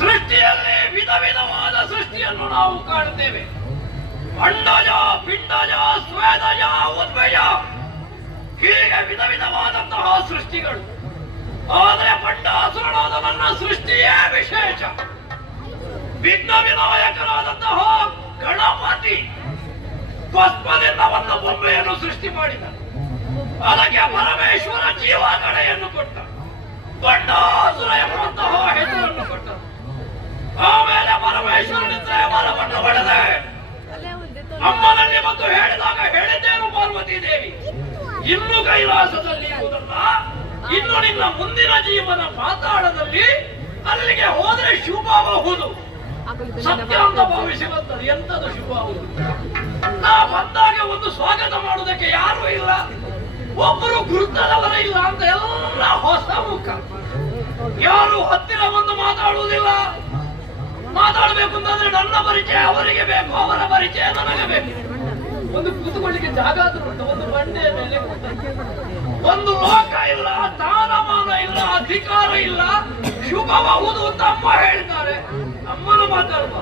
ಸೃಷ್ಟಿಯಲ್ಲಿ ವಿಧ ವಿಧವಾದ ಸೃಷ್ಟಿಯನ್ನು ನಾವು ಕಾಣುತ್ತೇವೆ. ಅಂಡಜ, ಪಿಂಡಜ, ಸ್ವೇದಜ, ಉದ್ಭಯ, ಹೀಗೆ ವಿಧ ವಿಧವಾದಂತಹ ಸೃಷ್ಟಿಗಳು. ಆದರೆ ಪಂಡಾಸುರನಾದ ನನ್ನ ಸೃಷ್ಟಿಯೇ ವಿಶೇಷ. ವಿಘ್ನ ವಿನಾಯಕನಾದಂತಹ ಗಣಪತಿ ಭಸ್ಮದಿಂದ ಒಂದು ಬೊಂಬೆಯನ್ನು ಸೃಷ್ಟಿ ಮಾಡಿದ. ಅದಕ್ಕೆ ಪರಮೇಶ್ವರ ಜೀವಗಣೆಯನ್ನು ಕೊಟ್ಟ. ಪಂಡಾಸುರ ಎಂಬಂತಹ ಹೆಸರನ್ನು ಕೊಟ್ಟ. ಆಮೇಲೆ ಪರಮೇಶ್ವರನಿಂದ ಮರವನ್ನು ಹೊಡೆದೆ. ಅಮ್ಮನಲ್ಲಿ ಬಂದು ಹೇಳಿದಾಗ ಹೇಳಿದ್ದೇನು ಪಾರ್ವತಿ ದೇವಿ, ಇನ್ನು ಕೈಲಾಸದಲ್ಲಿ ಇರುವುದಲ್ಲ, ಇನ್ನು ನಿನ್ನ ಮುಂದಿನ ಜೀವನ ಪಾತಾಳದಲ್ಲಿ, ಅಲ್ಲಿಗೆ ಹೋದ್ರೆ ಶುಭಬಹುದು. ಸತ್ಯ ಅಂತ ಭಾವಿಸಿ ಬಂತದ್ದು. ಎಂತದು ಶುಭಬಹುದು? ನಾ ಬಂದಾಗ ಒಂದು ಸ್ವಾಗತ ಮಾಡುವುದಕ್ಕೆ ಯಾರು ಇಲ್ಲ, ಒಬ್ಬರು ಗುರುತದವರ ಇಲ್ಲ ಅಂತ ಎಲ್ಲ ಹೊಸ ಮುಖ. ಯಾರು ಹತ್ತಿರ ಬಂದು ಮಾತಾಡುವುದಿಲ್ಲ. ಮಾತಾಡಬೇಕು ಅಂತಂದ್ರೆ ನನ್ನ ಪರಿಚಯ ಅವರಿಗೆ ಬೇಕು, ಅವರ ಪರಿಚಯ ನನಗೆ ಬೇಕು. ಒಂದು ಕೂತ್ಕೊಳ್ಳಿಕ್ಕೆ ಜಾಗ ಉಂಟು, ಒಂದು ಬಂಡೆಯ ಮೇಲೆ ಒಂದು ಲೋಕ ಇಲ್ಲ, ಸ್ಥಾನಮಾನ ಇಲ್ಲ, ಅಧಿಕಾರ ಇಲ್ಲ. ಶುಭಬಹುದು ಅಂತ ಅಮ್ಮ ಹೇಳ್ತಾರೆ. ಅಮ್ಮನ ಮಾತಾಡುವ